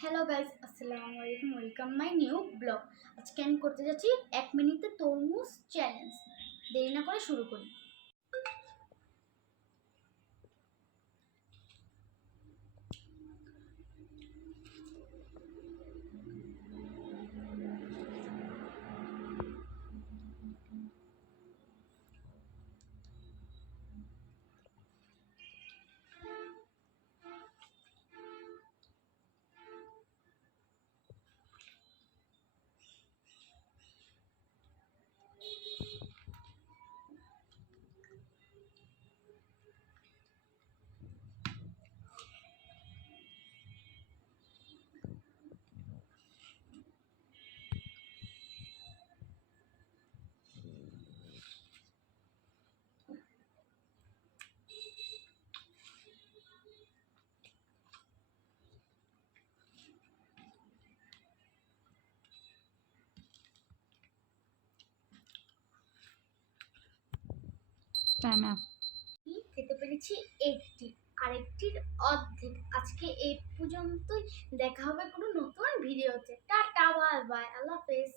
Hello guys, আসসালামু আলাইকুম। Welcome my new blog. আজকে আমি করতে যাচ্ছি 1 মিনিটে তরমুজ চ্যালেঞ্জ। দেরি না করে শুরু করি। খেতে পেরেছি একটি, আরেকটির অর্ধেক। আজকে এই পর্যন্তই। দেখা হবে কোনো নতুন ভিডিওতে। টাটা, বাই বাই, আল্লাহ হাফেজ।